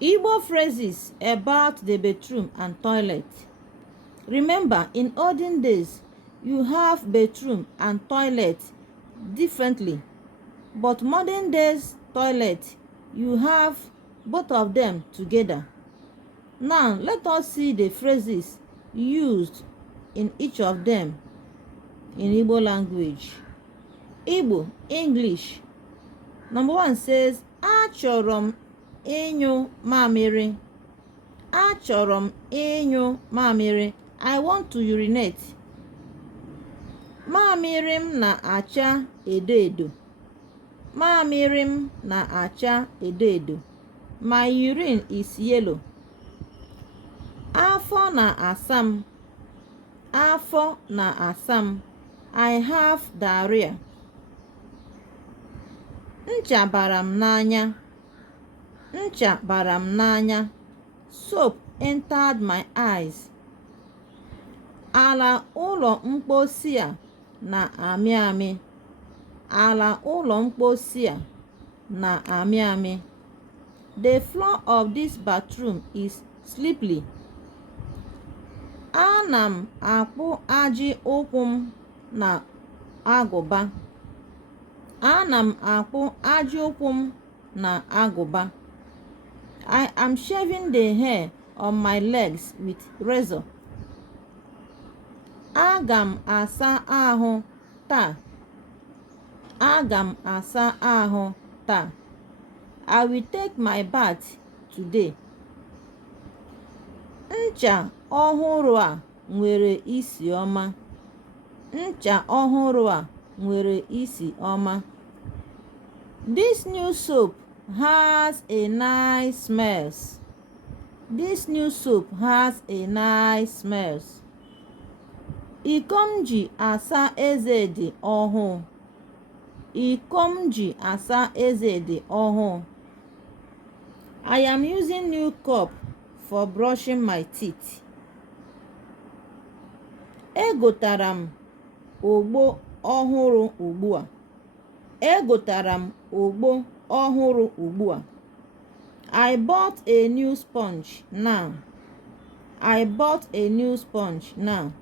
Igbo phrases about the bedroom and toilet. Remember, in olden days, you have bedroom and toilet differently, but modern days toilet, you have both of them together. Now, let us see the phrases used in each of them in Igbo language. Igbo, English. Number 1 says, Achọrọ m ịnyụ mamịrị. Achọrọ m ịnyụ mamịrị. I want to urinate. Mamịrị m na-acha edo edo. Mamịrị m na-acha edo edo. My urine is yellow. Afọ na-asa m. Afọ na-asa m. I have diarrhea. Ncha bara m n'anya. Ncha bara m n'anya. Soap entered my eyes. Ala ụlọ mposi a na-amị amị. Ala ụlọ mposi a na-amị amị. The floor of this bathroom is slippery. Ana m akpụ ajị ụkwụ m na agụba. Ana m akpụ ajị ụkwụ m na agụba. I am shaving the hair on my legs with razor. Aga m asa ahụ taa. Aga m asa ahụ taa. I will take my bath today. Ncha ọhụrụ a nwere isi ọma. Ncha ọhụrụ a nwere isi ọma. This new soap has a nice smell. This new soap has a nice smell. Iko m ji asa eze dị ọhụụ. Iko m ji asa eze dị ọhụụ. I am using new cup for brushing my teeth. Egotara m ogbo ọhụrụ ugbu a. Egotara m ogbo ọhụrụ ugbu a. I bought a new sponge now. I bought a new sponge now.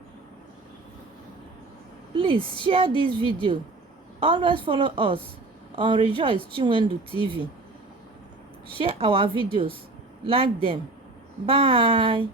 Please share this video. Always follow us on Rejoice Chinwendu TV. Share our videos. Like them. Bye.